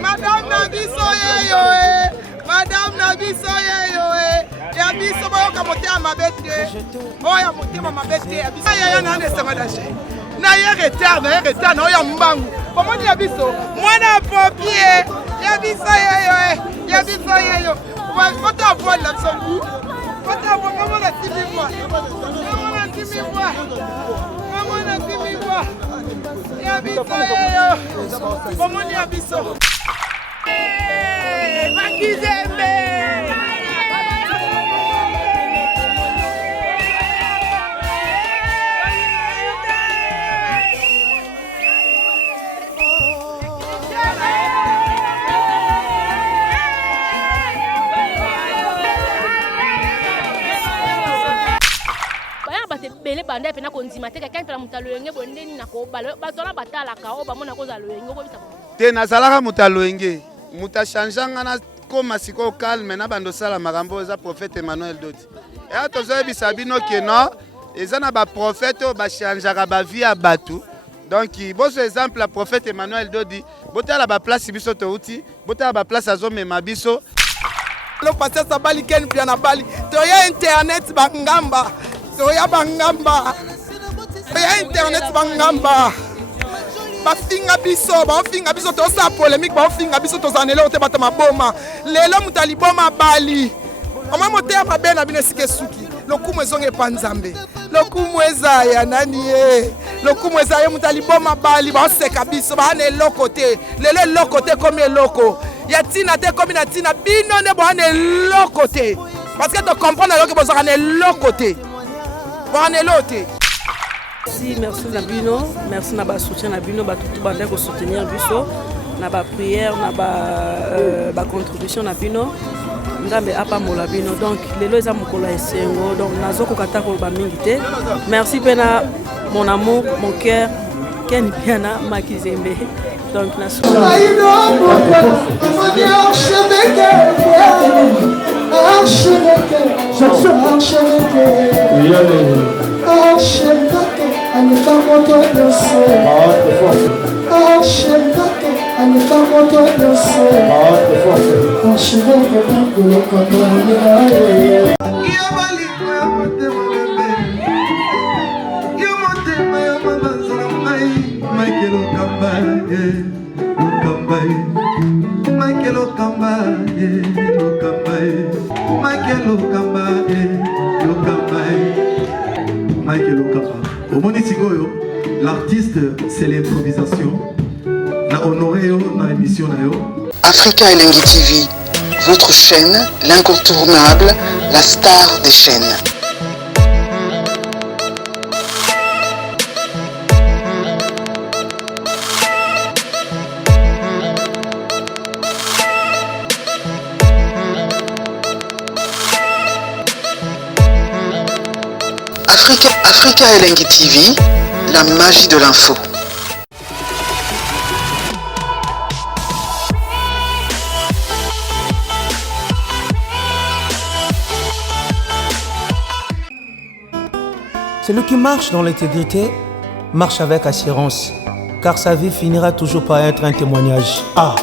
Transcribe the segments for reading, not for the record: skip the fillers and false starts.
Madame Nabiso Madame Nabiso Yabiso boyoka motema mabete oya motema mabete yabiso ya na ndesema dashi na ye retard na oya mbangu pomoni yabiso mwana pompier yabiso yeyo pota voile la songu pota voile comment la timimwa yabiso yeyo pomoni yabiso Makizembe bele banda pena konzima te quelqu'un pela mutaloyenge bondeni na ko balo bazona batala ka o bamona ko za loyenge ko bisa te na salaka mutaloyenge mutachangeanga na koma siko calme na bando sala makambo za prophète Emmanuel Dodi et atozo bisabino ke non eza na ba prophète ba changeaka ba vie ya batu donc boso exemple la prophète Emmanuel Dodi botala ba place biso to uti botala ba place azomema biso lo passer sa bali ken pia na bali to ya internet bangamba Soya bangamba, soya internet bangamba. Bafinga biso to sa polémique, bafinga biso to zanele ote batama boma. Lelo mutali boma bali. Oma motea mabena bine sike suki. Lokumu ezonge panzambe. Lokumu ezaya nani ye. Lokumu ezaya mutali boma bali ba seka biso ba ne lokote. Lelo lokote comme loko. Ya tina te comme na tina bino ne bo ne lokote. Parce que tu comprends là que besoin ne lokote. Merci Nabino, merci Naba soutien Nabino, tout bandé pour soutenir Biso, Naba prière, Naba contribution Nabino, Ndambe apa mola Bino. Donc les lois à Mokola et Sengo, donc Nazoko Katako Bamingite. Merci Pena, mon amour, mon cœur, Ken Piana Makizembe. Donc Naso. L'artiste, c'est l'improvisation. La honoré dans l'émission. Africa Elengi TV, votre chaîne, l'incontournable, la star des chaînes. Africa Elengi TV, la magie de l'info. Celui qui marche dans l'intégrité marche avec assurance, car sa vie finira toujours par être un témoignage. Ah!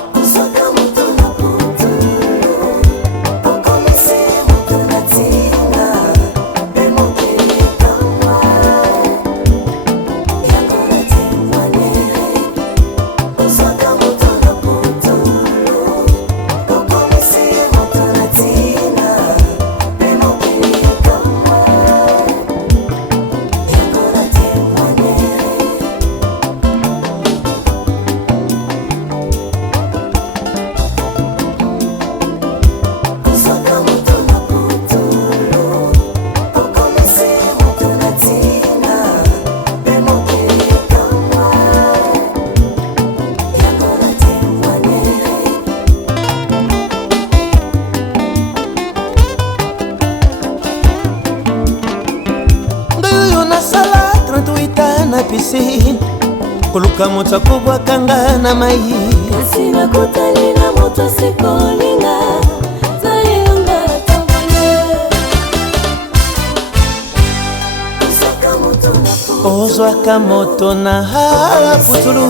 Koluka moto kobwakanga na mai kasi nakutani na moto sikolinga zayelanga tobone ozwaka moto na putulu.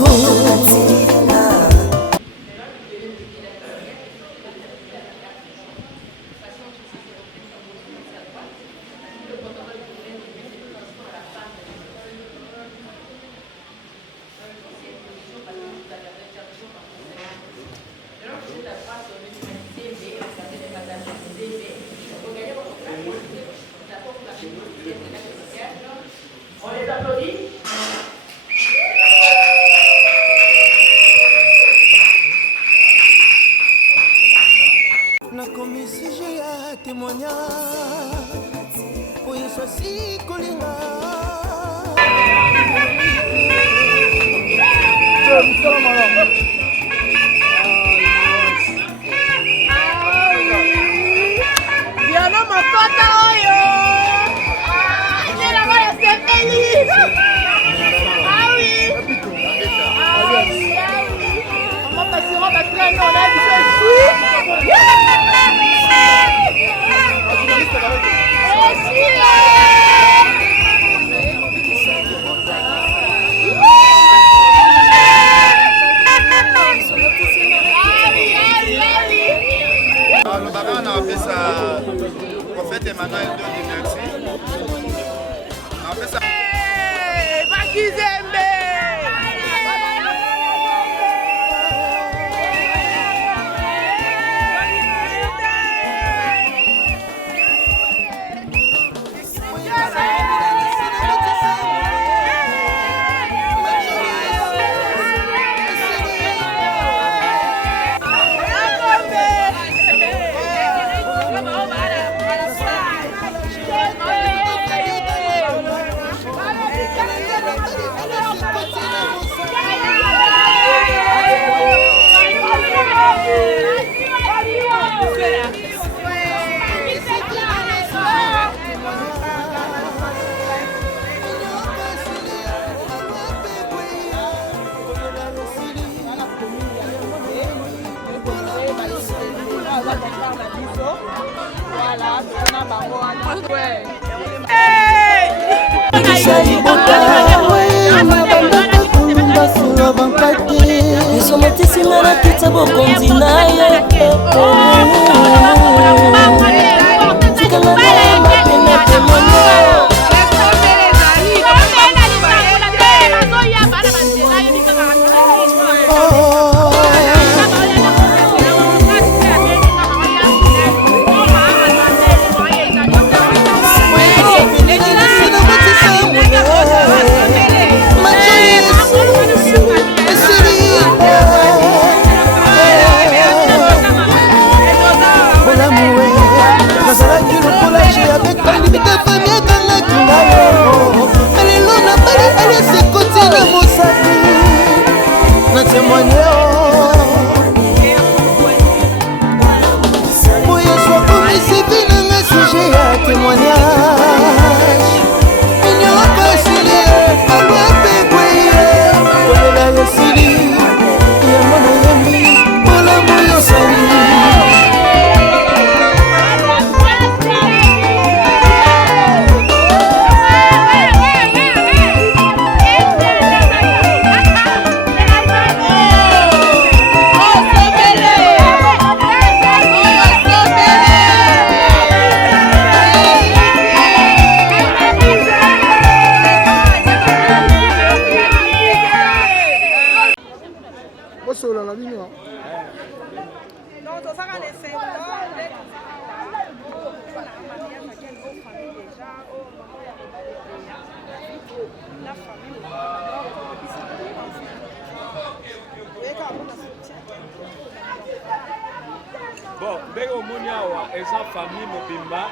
Bon, ndenge omoni awa eza famille mobimba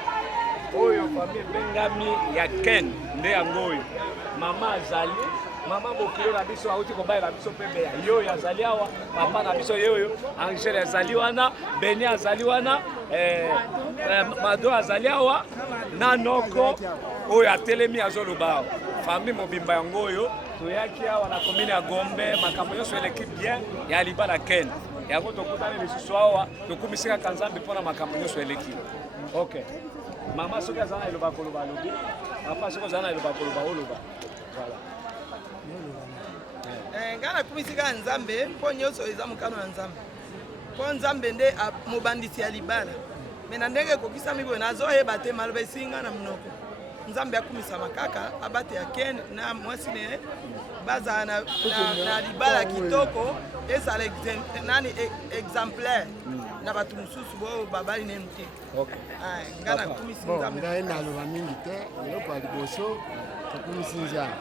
oyo famille bengami ya Ken nde yango oyo mama azali mama mokilo na biso auti kobayela biso pembe ya yo azali awa papa na biso yoyo Angèle azali wana Beni azali wana Mado azali awa na noko oyo atelemi azoloba famille mobimba yango oyo toyaki awa na commune ya Gombe makambo nyonso eleki bien ya libala Ken yango tokutani lisusu awa tokumisika kanzambe mpona makambo nyonso eleki. Okay. Mama soki azala na eloba koloba alobi papa soki azala na eloba koloba oloba nga nakumisika na nzambe mpo nyonso eza mokano na nzambe mpo nzambe nde mobandisi ya libala me na ndenge ekokisami boye nazoyeba te maloba esinga na monoko nzambe akumisama kaka abate ya ken na mwasi ne bazala na libala kitoko ezala nani exemplaire na bato mosusu boyo babali nenu te nga nakumisi nzambe ngai naloba mingi te eloko ya liboso tokumisi nzambe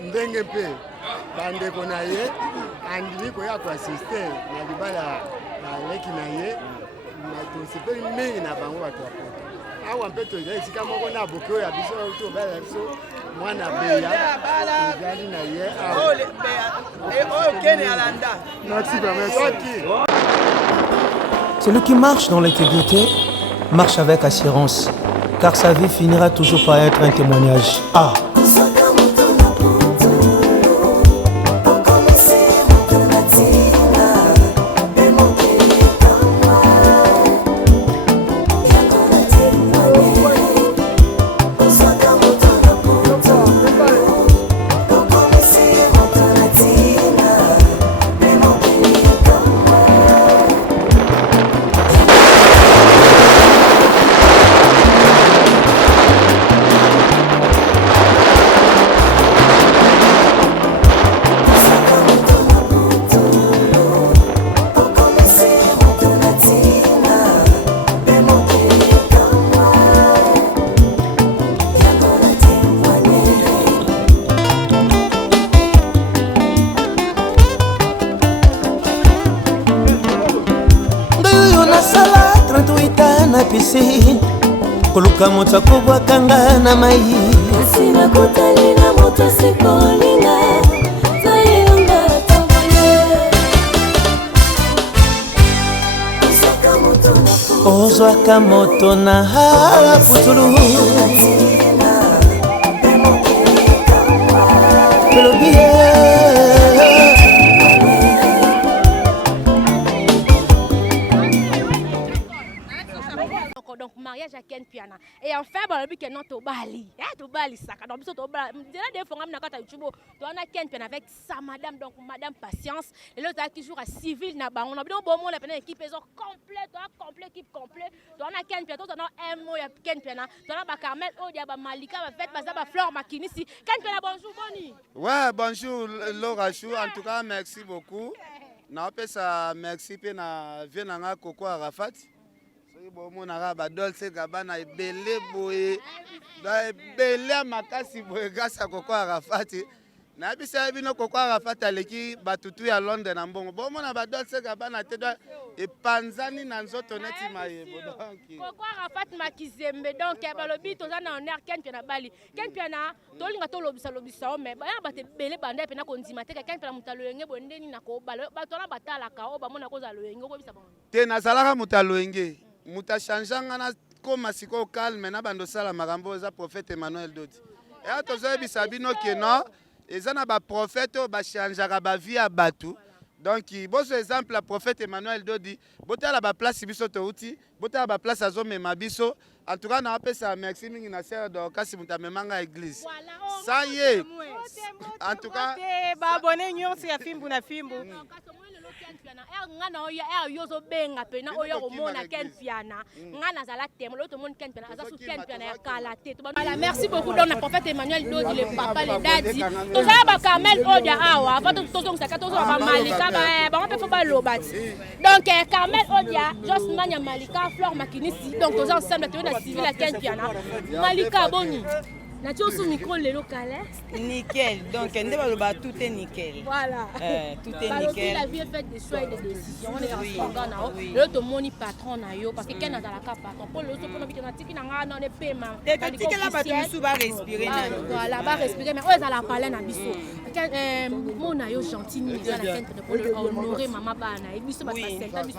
ndenge mpe bandeko na ye andimi koya koasiste na libala baleki na ye tosepeli mingi na bango bato ya poto awa mpe toza esika moko na boke oyo ya biso tobala biso mwana beya ezali na ye oyo kene alanda. Celui qui marche dans l'intégrité marche avec assurance, car sa vie finira toujours par être un témoignage. Ah. Koluka moto akobwakanga na mai kasi nakutani na moto sikolinga zayelanga tabone ozwaka moto na putulu donc mariage à Ken Piana et enfin bon le but que non to bali saka donc biso to bali déjà des fois na kata YouTube to na Ken Piana avec sa madame donc madame Patience et l'autre qui joue à civil na bango na bon bon la équipe ils ont complet équipe complet to na Ken Piana to na un mot ya Ken Piana to na ba Carmel Odia ba Malika ba fête ba Fleur Makinisi Ken Piana bonjour Boni. Ouais bonjour Laura Chou en tout cas merci beaucoup na pesa merci pe na vie na nga Coco Arafat. Monara ba Dolce Gabbana ebele boye da ebele makasi boye grâce à Coco Arafat na bisa bino Coco Arafat aleki batutu ya Londres na mbongo bo mona ba Dolce Gabbana te do epanzani na nzoto neti mayebo donc Coco Arafat makizembe donc ba lobi toza na honneur Ken Piana bali Ken Piana to linga to lobisa mais ba ya bate bele banda pe na konzima te Ken Piana mutalo yenge bondeni na ko balo ba to na batala ka o ba mona ko za lo yenge ko bisa ba te na salaka mutalo yenge muta changeanga na koma siko calme na bando sala makambo za prophète Emmanuel Dodi et tozo bisabino ke non ezana ba prophète ba changeaka ba vie ya batu donc bozo exemple la prophète Emmanuel Dodi botala ba place biso to uti botala ba place azo mema biso en tout cas na apesa merci mingi na sœur de kasi muta memanga église ça y est en tout cas ba abonné nyonso ya fimbu na fimbu ngana oya yozo benga pena oya komona Ken Piana ngana zala temo l'autre monde Ken Piana aza sous Ken Piana ya kalate voilà merci beaucoup donc na prophète Emmanuel Dodi le papa le dadi to za ba Carmel Odia awa avant to zo saka to zo ba Malika ba on peut pas lobati donc Carmel Odia just manya Malika Fleur Makinisi donc to za ensemble to na civil à Ken Piana Malika Boni na tu sous micro le local nickel donc tout est nickel voilà tout est nickel la vie est faite de choix et de décisions on est en Ghana l'autre moni patron na yo parce que Ken na la capa pour l'autre pour n'habiter na tiki na ngana ne paiement tiki la ba tout ba respirer na voilà ba respirer mais on la parler na biso mon na yo gentil ni na Ken pour honorer maman bana et biso ba 7 ans biso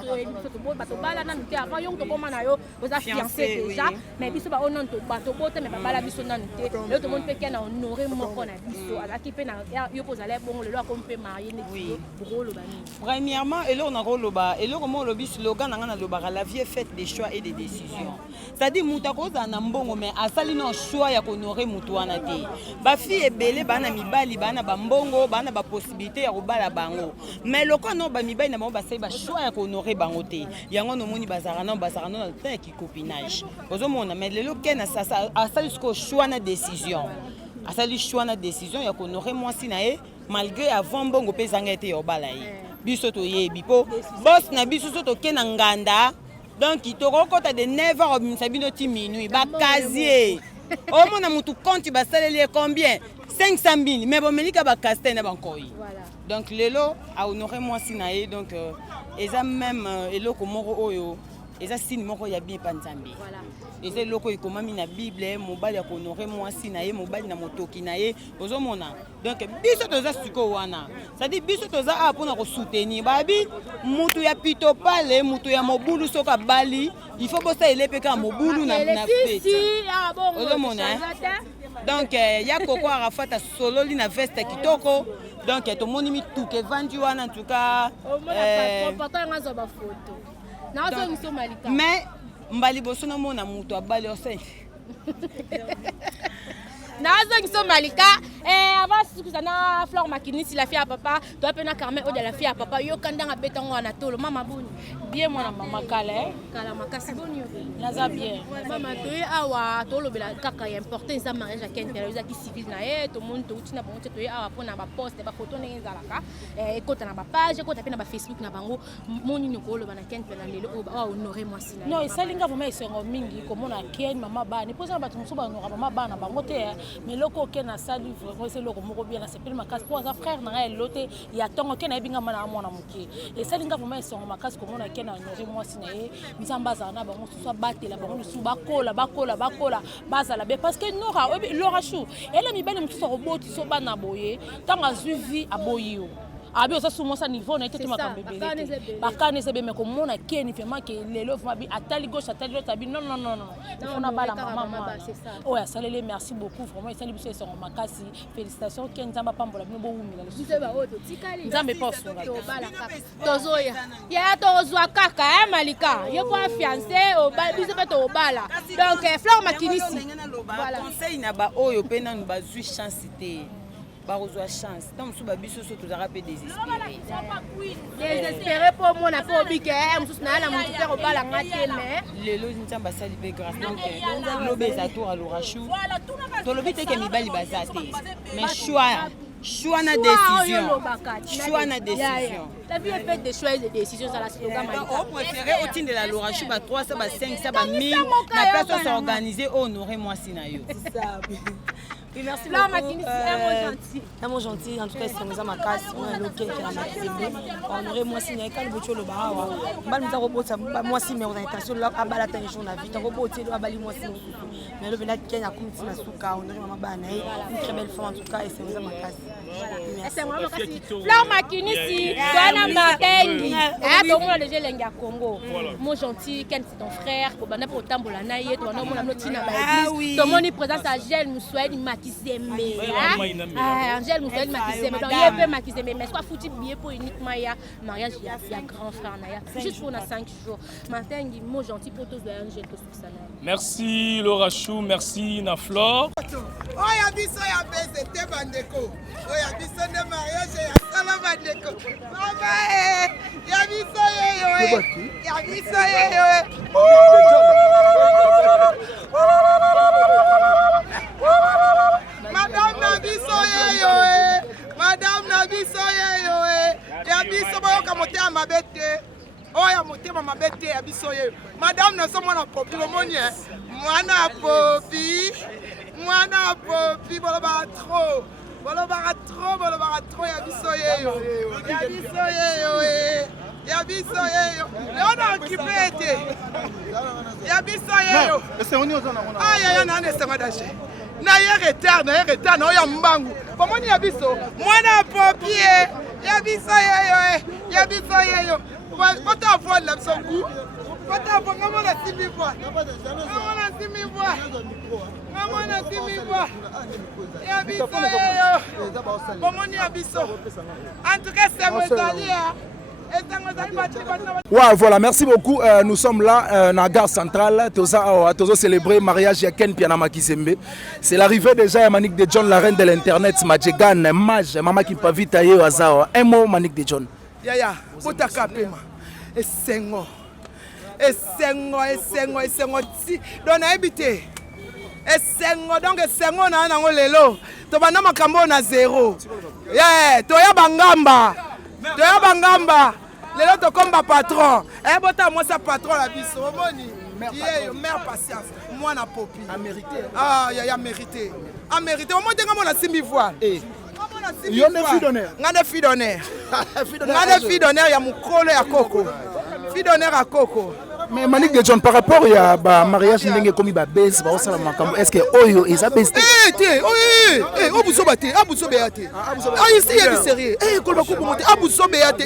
bato bala nanu te avant yo tokoma na yo oza fiancé déjà mais biso ba onon to bato bota mais babala biso nanu te le to monde pe kia na honorer moko na biso alaki pe na yo pozala bongo lelo akomi pe marié neti rolo bani. Premièrement eloko na koloba eloko mo lobi slogan nanga na lobaka la vie est faite des choix et des décisions. C'est-à-dire muta koza na mbongo mais asali na choix ya honorer mutu wana te. Ba fille ebele bana mibali bana ba mbongo bana ba possibilité ya kobala bango. Mais loko no ba mibali na bango ba sai ba choix ya honorer bango te. Yango no moni bazara na temps ki copinage. Ozomona mais lelo kena sasa asali ko choix na décision. Asali choix na décision ya honorer moi si na e malgré avant mbongo pe zanga ete yo bala yi. Biso to yebi po boss na biso so to kena nganda. Donc il te rencontre de 9h à Sabino minuit ba casier. Au moins na mutu compte ba salele combien 500 000 mais bon melika ba caster na bankoi. Voilà. Donc lelo a honorer moi sinae donc eza même eloko moko oyo eza signe moko ya bien panzambi. Voilà. Eza eloko ikomami na Bible mobali ya honorer moi sinae mobali na motoki nae ozomona. Donc biso toza siko wana. Ça dit biso toza a pona ko soutenir babi mutu ya pito pale mutu ya mobulu soka bali il faut bosser elepe ka mobulu na fete. Ozomona. Donc ya koko arafata sololi na veste kitoko. Donc tout le monde mi tout que vendu wana en tout cas mais mbali boso na mona mutu abali ose. Nazo ngiso malika avant sukuza na Fleur Makinisi la fille à papa toi pena Carmen o de la fille à papa yo kandanga betango na tolo mama boni bien mwana mama kala makasi boni naza bien mama to awa tolo bela kaka ya important ça mariage à Ken Pela qui civil na to monde to utina bango to awa pona ba poste ba photo ndenge zalaka ekota na ba page ekota pe na ba Facebook na bango moni nyoko lo bana Ken Pela lelo o ba honorer moi sina non esalinga vraiment esengo mingi komona Ken mama ba ni posa ba tumuso ba honorer mama ba na bango te mais loko kena sali vraiment c'est loko moko bien na sepeli makasi pour sa frère na elote ya tongo kena ebinga mana mwana muke et salinga vraiment c'est makasi komona kena honorer moi sinae nzamba za na bango so batela bango su bakola bazala be parce que Laura Chou elle mi belle mutu so roboti so bana boye tanga zuvi aboyo abi osa sumo sa niveau na été makambe belé bakane sebe me komona Ken vraiment que lelo vraiment atali gauche atali droite abi non on a bala maman c'est ça ouais salele merci beaucoup vraiment sali biso son makasi félicitations Ken nzamba pambola bino bo wumila le suite ba oto tikali nzambe poso to bala tozoya ya tozwa kaka malika yo kwa fiancé o ba biso pe to bala donc Fleur Makinisi voilà conseil na ba oyo pe na ba zui chance te barozo chance donc sous babiso so tozara pe désespéré pour moi na po bike mususu na la mutu faire obala ngate mais lelo nzamba sali be grâce donc lobeza tour à Laura Chou to lobi te ke mibali bazate mais choix na décision la vie est faite de choix et de décisions à la slogan malika on préférait au titre de la Laura Chou ba 300 ba 500 ba 1000 na place s'organiser honorer moi sinayo c'est ça. Et merci Fleur Makinisi, mon gentil. En tout cas, c'est nous ma casse, on a loqué qui a marqué. On aurait moi si n'y a le botio le barawa. Bal nous a roboté moi si mais on a intention là à bala tension la vie. Roboté le bali moi si. Mais le belade qui a comme na souka, on aurait maman banaï, une très belle femme en tout cas et c'est nous ma casse. C'est vraiment merci. Fleur Makinisi, Dona Mabengi. Donc on a déjà lenga Congo. Mon gentil, Ken c'est ton frère, pour bana pour tambola naïe, toi non mon amnotina ba église. Ton moni présence à Gel Moussouen Makizembe. Angèle Moussouen Makizembe. Donc il peut Makizembe mais soit foutu billet pour uniquement ya mariage il y a grand frère naya. Juste pour na 5 jours. Martin mon gentil pour tous Angèle que ça. Merci Laura Chou, merci na Flore. Oh ya biso ya c'était bandeko. Oh ya biso de mariage ya sala bandeko. Mama ya biso yo. Ya biso yo. Madame Nabiso yo. Ya biso boyoka motema mabete. Oya motema mabete ya biso yo. Madame na so mwana popi lomonie. Mwana popi boloba trop ya biso yo. Ya biso yo. Leona okipete. Ya biso yo. Aya na ne sema dashi. Na ye retard na oya mbangu. Pomoni ya biso mwana popi Ya biso yeyo, ya biso yeyo. Pota voix la biso ku. Pota voix ngamona simi voix. Ngamona simi voix. Ngamona simi voix. Ya biso yeyo. Bomoni ya biso. En tout cas, c'est Mozalia. Ouais, voilà, merci beaucoup. Nous sommes là, dans la gare centrale. Tous célébrer le mariage de Ken Pianama Kizembe. C'est l'arrivée déjà à Manik de John, la reine de l'internet. Majegan, Maj, Maman qui peut vite ailleurs à Zao. Un mot, Manik de John. Yaya, Botaka Pema. Et Sengo. Et Sengo, et Sengo, et Sengo. Donc, habité. Et Sengo, donc, Sengo, na lelo. Tobana makambo na zéro. Yeah, Toya Bangamba. Toya Bangamba. Lelo to komba patron. Eh bota moi sa patron la biso. Omoni. Mère patience. Moi na popi. A mérité. Ah, ya mérité. A mérité. Au moins denga mo na simi voix. Eh. Yo ne fille d'honneur. Ngane fille d'honneur. Ngane fille d'honneur ya mukolo ya koko. Fille d'honneur à coco. Mais Manik de John, par rapport à mariage, est-ce que Oyo est sa best? Ici il y a du sérieux.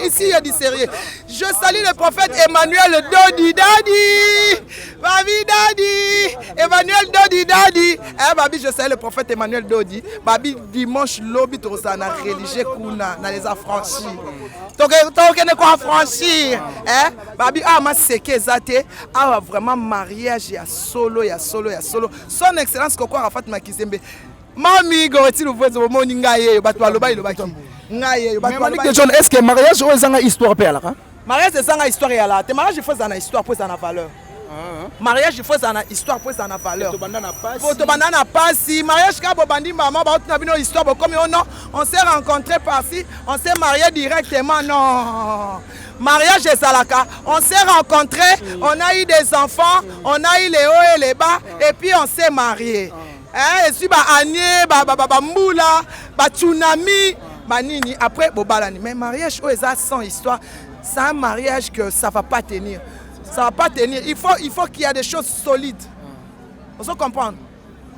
Ici il y a du sérieux. Je salue le prophète Emmanuel Dodi Dadi. Babi Dadi. Emmanuel Dodi Dadi. Eh babi, je salue le prophète Emmanuel Dodi. Babi dimanche lobby na religieux kuna na les affranchis. Donc ne quoi affranchir. Eh babi ah ma seke zate. Ah vraiment mariage ya solo. Son excellence Koko Arafat Makizembe. Mami goreti le voisin moni ngaye batwa loba ilobaki. Ngaye batwa loba. John, est-ce que mariage ou ezanga histoire pe ala? Mariage ezanga histoire ya la. Te mariage il faut ça na histoire pour ça na valeur. Mariage il faut ça na histoire pour ça na valeur. To banana pasi. Mariage ka bo bandi maman ba na bino histoire comme on s'est rencontré par-ci, on s'est marié directement non. Mariage et Salaka, on s'est rencontrés, on a eu des enfants, on a eu les hauts et les bas, et puis on s'est mariés. Et puis Agné, Moula, Tsunami, Nini, après Bobalani. Mais mariage sans histoire, c'est un mariage que ça ne va pas tenir. Ça ne va pas tenir. Il faut qu'il y ait des choses solides. On se comprend.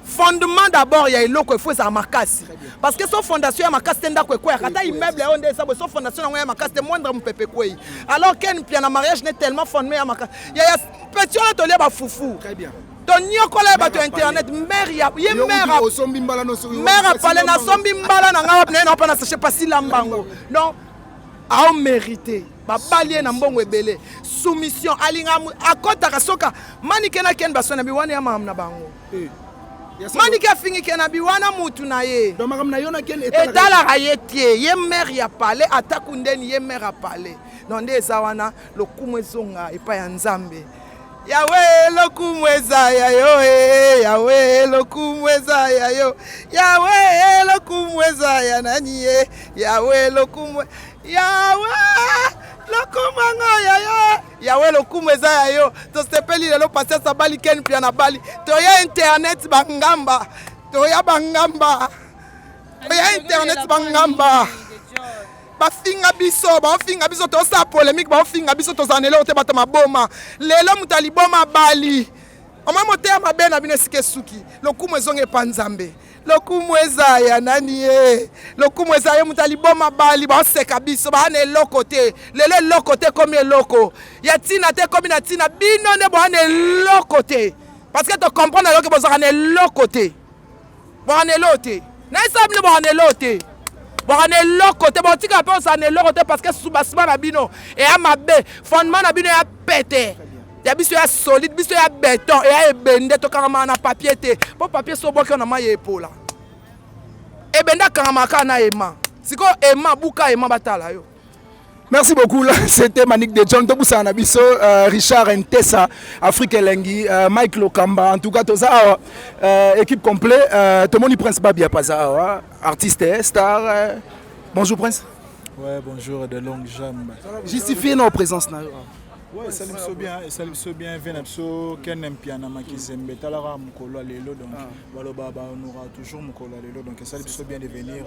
Fondement d'abord, il y a il faut ça marcasse. Parce que son fondation est marcasse tenda quoi quoi. Quand immeuble on dit ça, son fondation est marcasse de moindre pepe quoi. Alors qu'un piano mariage n'est tellement fondé à marcasse. Il y a petit on a ba foufou. Très bien. Donc nyo kola ba to internet mère ya mère a parlé na sombi mbala na ngaba na pa na sache pas si lambango. Non a mérité. Ba balien na mbongo ebele. Soumission alinga akota kasoka manikena ken basona bi wana ya mam na bango. Manika fingi kena biwana mutu na ye. Donc magam na yona ken etala rayetie ye mère ya parler atakundeni ye mère a parler. Non ndeza wana lokumwezonga epa ya Nzambe. Yawe lokumweza ya yo Yawe lokumweza ya yo. Yawe lokumweza ya nani ye. Yawe lokumwe. Yawe lokumanga ya yo. Yawe lokumweza ya yo. To sepeli lelo passer sa bali ken pia na bali. Toya internet bangamba. Toya bangamba. Toya internet bangamba. Bafinga biso to sa polémique bafinga biso to zanelo te bata maboma. Lelo mutali boma bali. Oma motea mabena bino sikesuki. Lokumwezonge panzambe. Lokumweza ya nani ye. Lokumweza ya mutali boma bali ba seka biso ba ne lokote. Lele lokote comme loko. Ya tina te comme na tina bino ne bo ne lokote. Parce que tu comprends alors que boza ne lokote. Bo ne lote. Na isable bo ne lote. Bon, on est l'autre, bon, tu comprends, on est l'autre parce que sous basement nabino et à ma baie, fondement nabino est pété. Ya biso ya solide, biso ya béton et ya ebende to karama na papier te. Bon papier so boka na maye epola. Ebenda karama kana ema. Siko ema buka ema batala yo. Merci beaucoup. C'était Manik de John, Tobusa Nabiso, Richard Ntessa, Afrique Lengi, Mike Lokamba. En tout cas, tout ça, équipe complète. Tout le monde, Prince Babia Paza, artiste, star. Bonjour Prince. Ouais, bonjour, de longues jambes. Justifiez nos présences. Ouais, ça me so bien, Venapso, Kenem Piana Makizembe, Talara Mukolo Lelo, donc Baloba, on aura toujours Mukolo Lelo, donc ça me so bien de venir.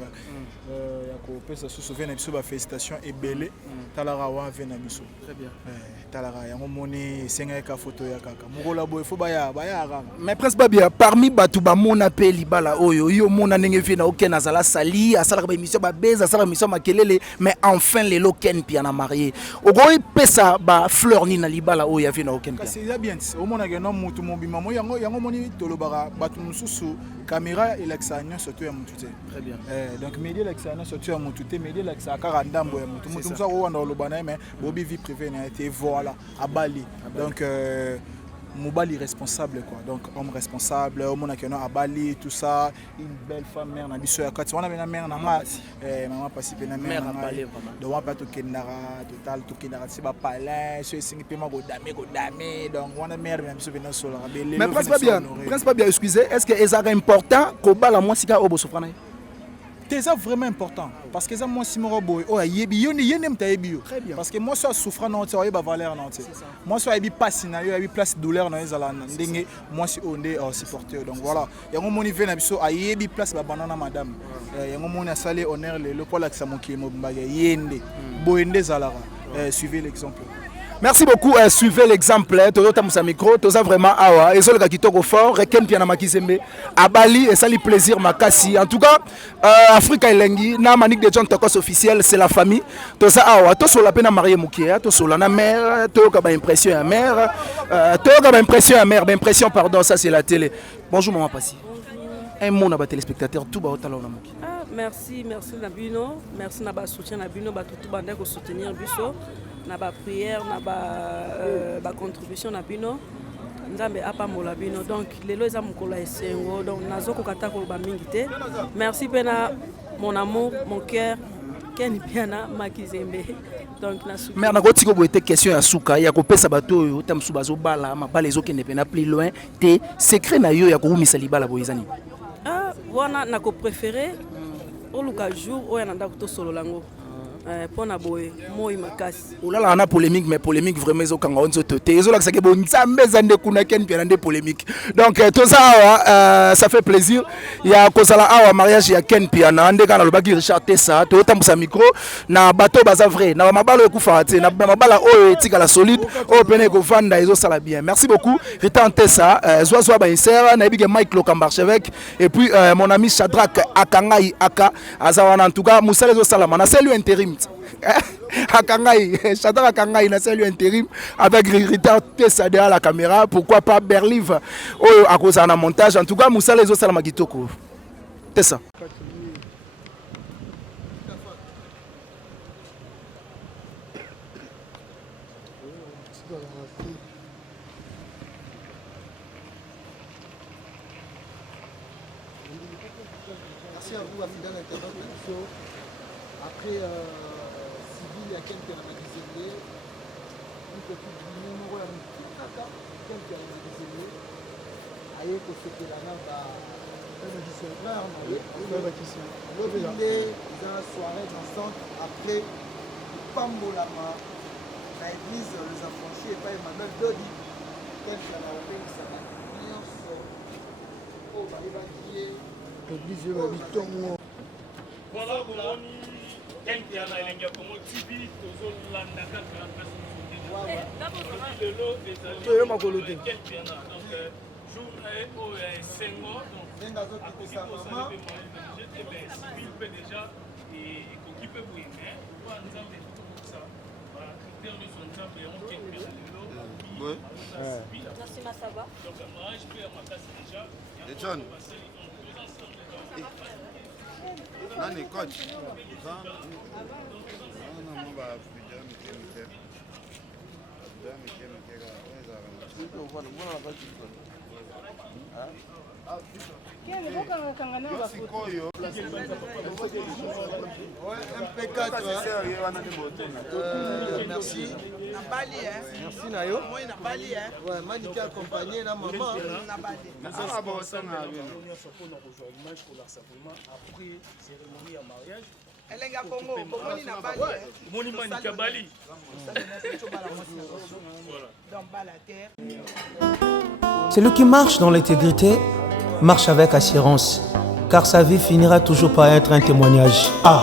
Yako, ça se souvient, félicitations et belé, Talara Wa Venabiso. Très bien. Talara, Yamoni, Sengaka photo Yakaka, Mugola Boy, Fobaya, Bayara. Mais presque Babia, parmi Batouba, Mona Peli, Bala Oyo, Yo Mona Nengevina, Oken Azala Sali, Asala émission Babez, Asala mission Makelele, mais enfin les Loken Piana marié. Ogoi Pesa, ba fleur ni na libala o ya vina Oken. C'est bien, au moins que non mutu mobima mo yango moni tolobara batu mususu caméra et l'axanya surtout ya mutu. Très bien. Donc média l'axanya surtout ya mutu, média l'axa kara ndambo ya mutu. Mutu musa o wana lobana mais bobi vie privée na été voilà à Bali. Donc Moubali responsable quoi, donc homme responsable, au monde qui est à Bali, tout ça, une belle femme mère, na biso ya kati, on a une mère na maman participer na mère à Bali vraiment. Donc on va tout kenara total, tout kenara c'est pas palais, c'est singi paiement go dame, donc on a mère na biso venir sur la mais prince pas bien, excusez, est-ce que c'est important ko bala moi sika obo sofrana? C'est vraiment important parce que ça moi si moi boy oh yebi yoni yenem ta yebi parce que moi soit souffrant non tu ba valeur non tu moi soit yebi passe na yebi place douleur non ezala ndenge moi si onde supporter donc voilà yango moni vena biso a yebi place ba banana madame yango moni asali honneur le pour la samoki mobimba yende boende zalara suivez l'exemple. Merci beaucoup, suivez l'exemple, Toyota Moussa Micro, Toza vraiment awa, et le Kitoko fort, Reken Piana Makizembe, à Bali, et ça lui plaisir Makassi. En tout cas, Africa Elengi, na Manik de John Tokos officiel, c'est la famille. Toza awa, Toso la peine marié Moukia, Toso la mère, Toka ba impression à mère, Toka ba impression à mère, impression pardon, ça c'est la télé. Bonjour maman Passi. Un mot à téléspectateur, tout bas au talon na Mouki. Merci Nabino, merci Naba soutien Nabino, tout bande pour soutenir Biso. Na ba prière na ba contribution na bino nzambe apa mola bino donc lelo eza mukolo esengo donc nazoko kata ko ba mingi te merci pena mon amour mon cœur Ken Piana Makizembe donc na souka mais na ko tiko boete question ya suka ya ko pesa bato yo tamsu bazo bala ma bala ezokende pena plus loin te secret na yo ya ko umisa libala boyezani wana na ko préférer oluka jour oya na ndako to solo lango pona boy moi makasi olala na polémique mais polémique vraiment ezokanga onzo toté ezolakisa ke bonzambe zande kuna Ken Piana nde polémique donc tout ça ça fait plaisir ya kozala awa mariage ya Ken Piana ndeka na lobaki Richard Tessa to tambusa micro na bateau baza vrai na mabalo ekufa te na mabala oyo etika la solide oyo pene ko vanda ezosala bien merci beaucoup Richard Tessa zoazo ba insert na ebige Mike Lokamba archevêque et puis mon ami Shadrack Akangai Aka azawana en tout cas musala ezosala na salut intérim Akangai, Shadrack Akangai, na salut intérim avec Richard Tessa derrière la caméra. Pourquoi pas Berlive à cause d'un montage. En tout cas, Moussa les autres salama kitoko. Tessa. Merci à vous, fidèles internautes. Après Civil, il y a Ken Piana Makizembe, une petite numéro à Ken Piana Makizembe, aïe pour ce que la nave a la soirée dansante après Pambolama, l'église les affranchis et pas Emmanuel Dodi, Ken Piana l'église de Bitongo. Voilà, Ken Piana elenga Congo Tibi tozolanda kaka kasi Ken Piana donc jour oyo ya esengo donc akoki kosala mpe civil mpe déjà ekoki mpe boye mais po nzambe tokokisa bacritère nyonso nzambe yango Ken Piana lelo merci Masaba donc mariage mpe ya makasi déjà basali Nani coach? Merci. Merci Nayo. Ouais, Manika accompagné la maman. Ah bon, ça m'a après cérémonie à mariage Moni Manika Bali. Celui qui marche dans l'intégrité marche avec assurance, car sa vie finira toujours par être un témoignage. Ah.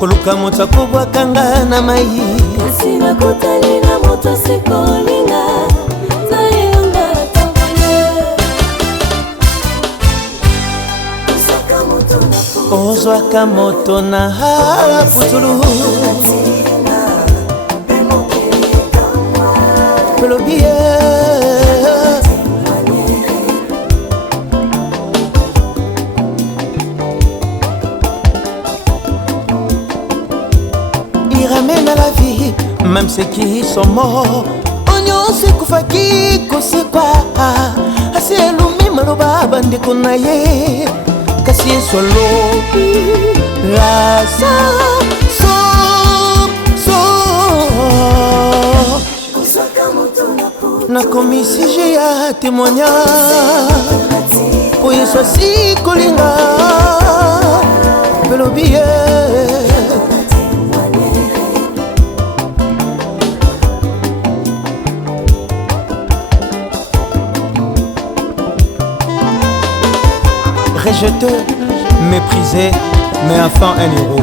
Koluka moto kobwakanga na mai kasi nakutani na moto sikolinga zayanga tabone ozwaka moto na putulu pelobie ramène à la vie, même ceux qui sont morts. Onyo se kufaki kosekwa asi elumi maloba bande konaye kasi solo la na komi sujet ya témoignage po yeso si kolinga pelobie rejeté, méprisé, mais enfin un héros.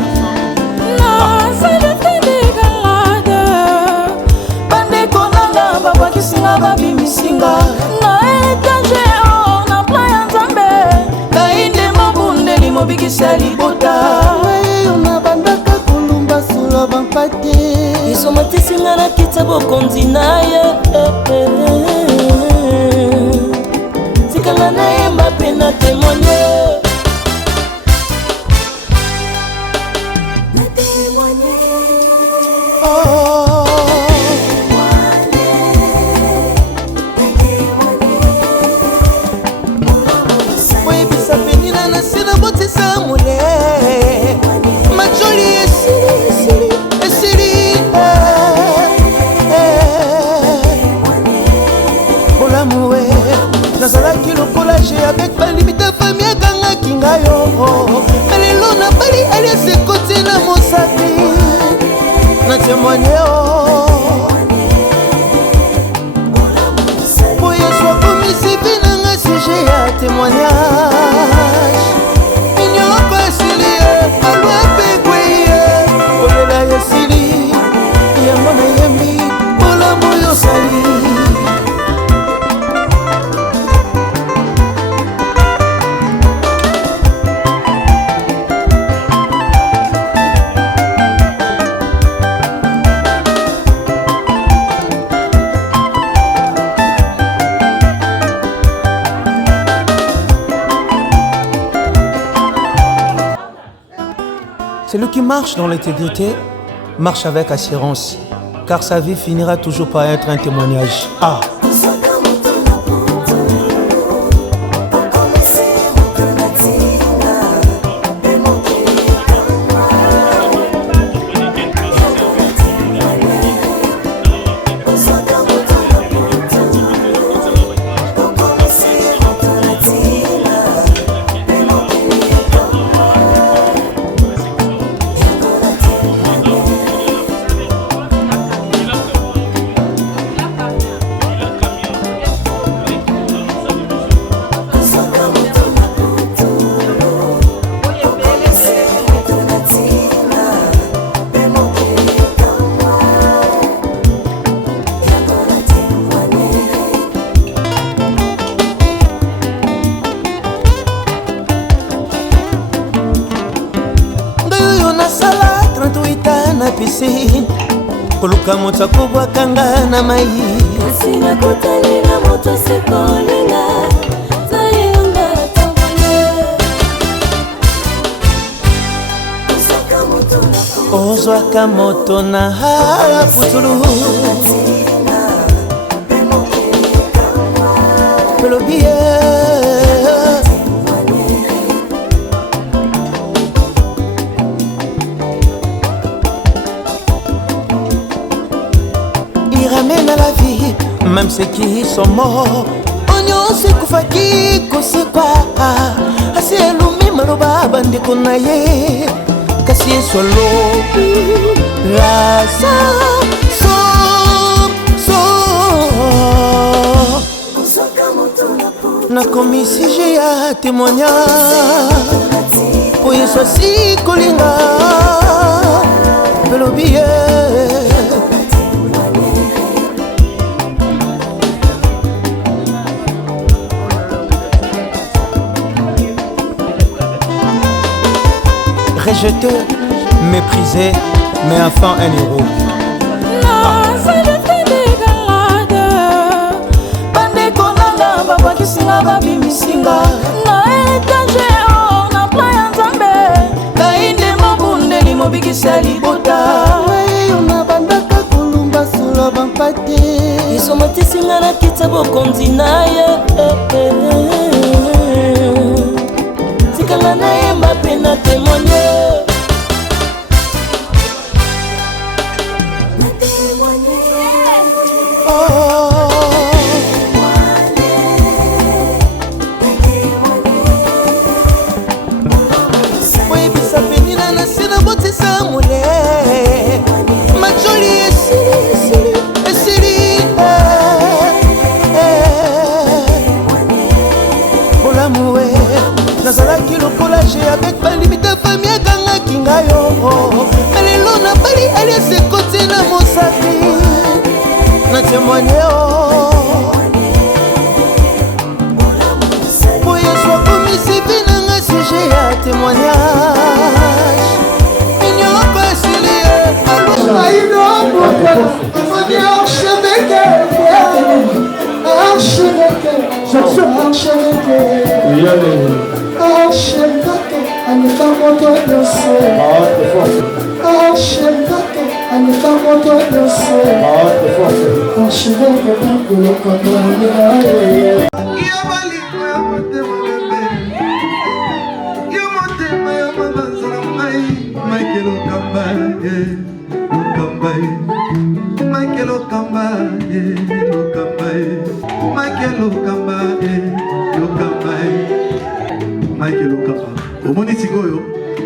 isomatesinga na kita bokonzi na ye tikanga na ye mape na témoigner. nazalaki lokolage avec balimite famille akangaki ngayo alelo na bali alias ekoti na mosapi na témoigne po yesu akomisivi nanga sujet ya témoignage inyoko esili alwa pekweye kolela yesili yango nayembi bolamu yosali. Celui qui marche dans l'intégrité marche avec assurance, car sa vie finira toujours par être un témoignage. Ah. nasala 38 na piscine koluka moto akobwakanga na mai kasi nakutani na moto sekolinga zayelanga tobone ozwaka moto na putulu pelobi il ramène à la vie même ceux qui sont morts onyonso ekufaki kosekwa asi elumi maloba bandeko na ye kasi esolobi lasa nakomi sije ya témoignage po yesu asi kolinga pelobi ye rejeté, méprisé, mais enfin un héros. bakisinga babimisinga na etage or na plan ya nzambe kainde mobundeli mobikisa libota yo na bandaka kolumba solo bampate isomotisinga na kiti bokonzi na ye tikanga na yemba mpe na témoigne nazalaki lokolage avec balimite fami akangaki ngayo melelo na bali alias ekoti na mosapi na témoigne po yesu akomisipi nanga sujet ya témoignage inyoko esilie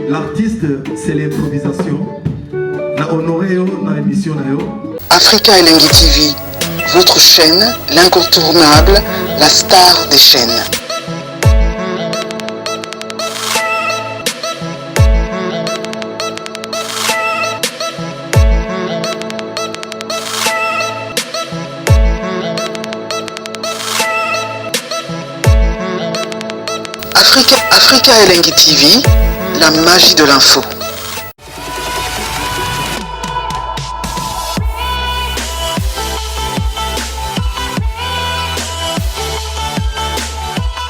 L'artiste, c'est l'improvisation. Na honoré dans l'émission. Africa Elengi TV, votre chaîne, l'incontournable, la star des chaînes. Africa Elengi TV, la magie de l'info.